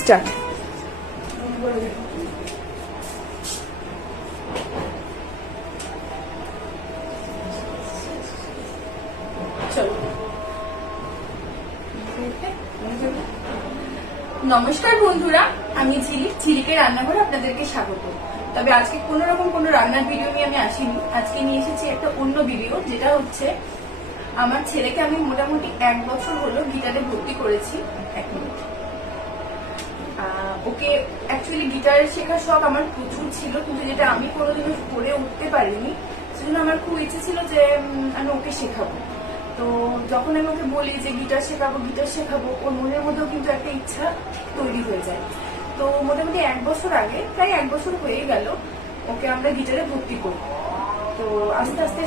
Start. নমস্কার বন্ধুরা, আমি ঝিলিকের রান্নাঘরে আপনাদেরকে স্বাগত। তবে আজকে কোনো রকম কোনো রান্নার ভিডিও নিয়ে আমি আসিনি। আজকে নিয়ে এসেছি একটা অন্য ভিডিও, যেটা হচ্ছে আমার ছেলেকে আমি মোটামুটি 1 বছর হলো গিটারে ভর্তি করেছি। 1 মিনিট। ওকে অ্যাকচুয়ালি গিটার শেখার শখ আমার প্রচুর ছিল, কিন্তু যেটা আমি কোনোদিনও করে উঠতে পারিনি। সেজন্য আমার খুব ইচ্ছে ছিল যে আমি ওকে শেখাবো। তো যখন আমি ওকে বলি যে গিটার শেখাবো, ওর মনের মধ্যেও কিন্তু একটা ইচ্ছা তৈরি হয়ে যায়। তো মোটামুটি 1 বছর আগে, প্রায় 1 বছর হয়ে গেল, ওকে আমরা গিটারে ভর্তি করি। তো আস্তে আস্তে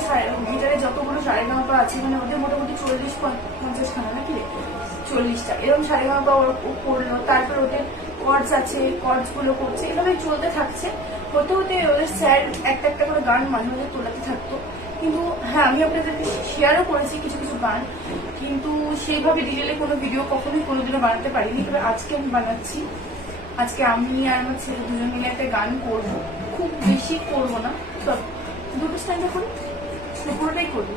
গিটারে যতগুলো সারেগামাপা আছে, মানে ওদের মোটামুটি 40-50 খানা নাকি 40টা এরকম সারেগামাপা ও করলো। তারপর ওদের কর্ডস আছে, কর্ডস গুলো করছে, এভাবে চলতে থাকছে। হতে হতে ওদের স্যার একটা একটা করে গান মাঝে মাঝে তোলাতে থাকতো। কিন্তু হ্যাঁ, আমি আপনাদেরকে শেয়ারও করেছি কিছু কিছু গান, কিন্তু সেইভাবে ডিটেলে কোনো ভিডিও কখনোই কোনোদিনও বানাতে পারিনি। তবে আজকে আমি বানাচ্ছি। আজকে আমি আর আমার ছেলে দুজন মিলে একটা গান করবো। খুব বেশি করবো না, দুটো স্ট্যান্ডে করি, পুরোটাই করবো।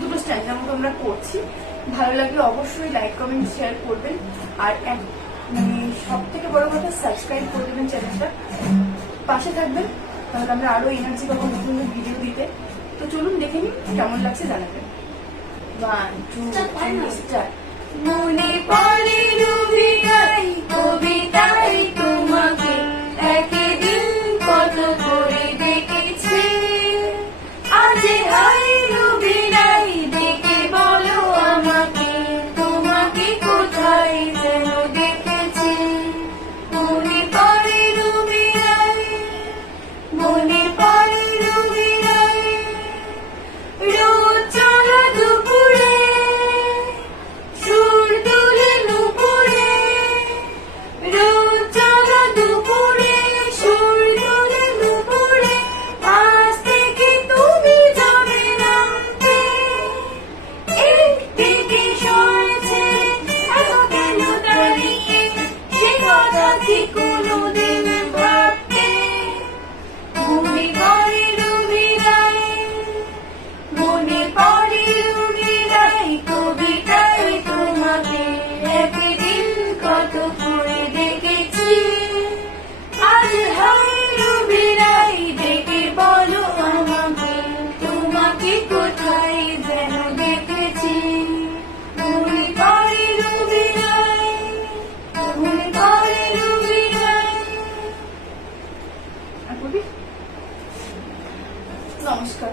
দুটো স্ট্যান্ডের মতো আমরা করছি। ভালো লাগলে অবশ্যই লাইক কমেন্ট শেয়ার করবেন। আর মানে সব থেকে বড় কথা, সাবস্ক্রাইব করে দেবেন চ্যানেলটা, পাশে থাকবেন। তাহলে আমরা আরো এনার্জি পাবো নতুন ভিডিও দিতে। তো চলুন দেখে নিন কেমন লাগছে, জানাবেন। 1 2 3 স্টার্ট। মনে পড়ে রবিরাই কবিতায় তোমাকে একদিন কত করে দেখেছি। আজ হাই রবিরাই দেখে বলো আমাকে, তোমাকে কোথায় যেন দেখেছি। মনে পড়ে রবিরাই, মনে পড়ে রবিরাই, রোজ চলা দুপুরে সুর তুলে নুপুরে, রোজ চলা দুপুরে সুর তুলে নুপুরে, আজ থেকে তুমি যাবে নামতে। একদিকে সরেছে এত কেন দাঁড়িয়ে, সে কথা কি কোনোদিন ভাবতে। মনে পড়ে রবিরাই, মনে পড়ে রবিরাই কবিতায় তোমাকে একদিন কত করে দেখেছি। আজ হাই রবিরাই দেখে বলো আমাকে, তোমাকে কোথায় যেন দেখেছি। মনে পড়ে রবিরাই, মনে পড়ে রবিরাই। নমস্কার।